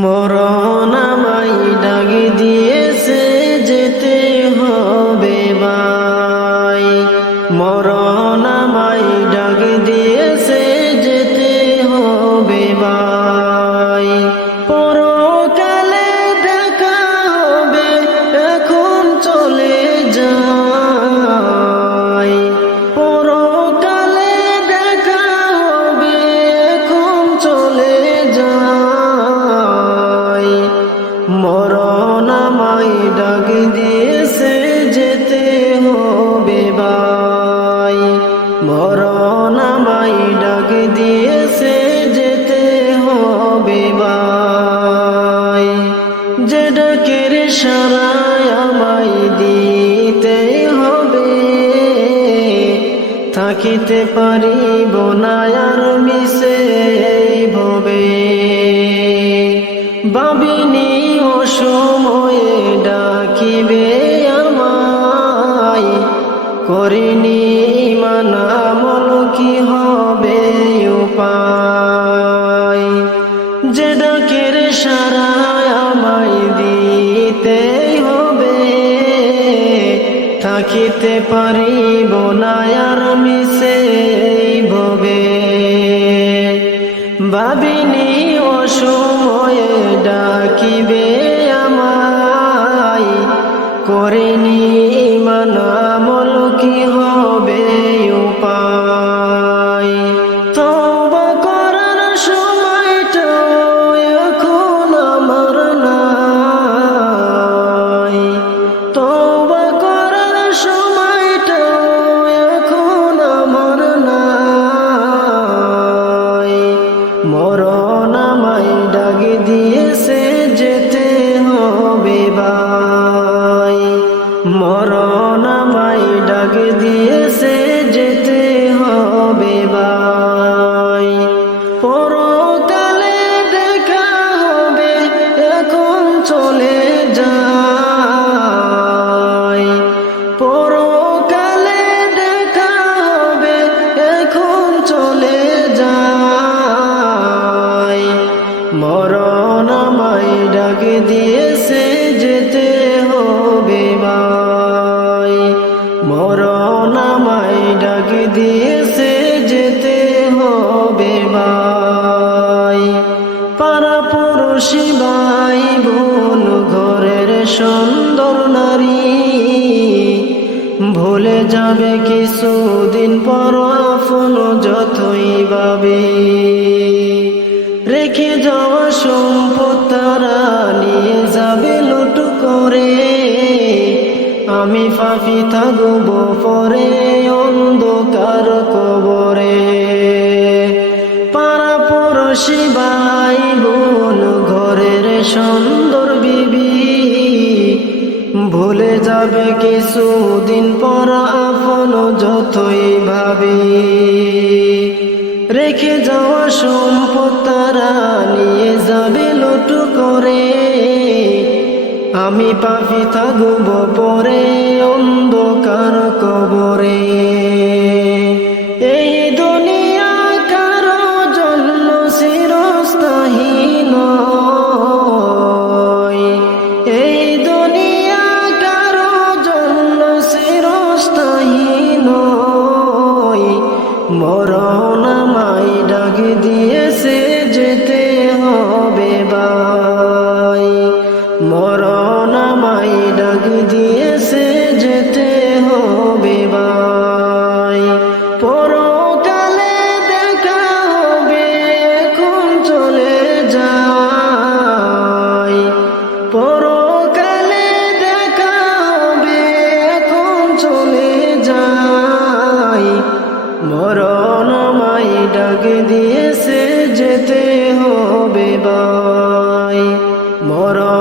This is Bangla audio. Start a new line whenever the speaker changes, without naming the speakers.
মরণ আমায় ডাগি দিয়েছে থাকিতে পারিব না মিশে ভবে। বাবিনি ও সময়ে ডাকিবে আমায়। করিনি ইমান আমল থাকিতে পারিব না মিশে ভবে ভাবিনি অসময়ে ডাকিবে আমায় করিনি মানামল কি হবে মরণ আমায় ডাকে দিয়েছে, যেতে হবে বাই পরকালে দেখা হবে, এখন চলে যাই। পরকালে দেখা হবে, এখন চলে যাই। মরণ আমায় ডাকে দিয়েছে আমায় ডাকে দিয়েছে যেতে হবে বাই পাড়া পড়শি ভাই বোন ঘরের সুন্দর নারী। ভুলে যাবে কিছুদিন পর আপন আমি ফাঁপি থাকব পরে অন্ধকার কবরে। পাড়া পড়শি ভাই বোন, ঘরের সুন্দর বিবি, ভুলে যাবে কিছুদিন পর আপন যতই ভাবি। রেখে যাওয়া সম্পদ তারা নিয়ে যাবে লুটু করে। আমি পাপি থাকব পরে অন্ধকার কবরে। হবে ভাই। পরকালে দেখা হবে, এখন চলে যাই। পরকালে দেখা হবে, এখন চলে যাই। মরণময় ডাক দিয়েছে, যেতে হবে ভাই। মরণ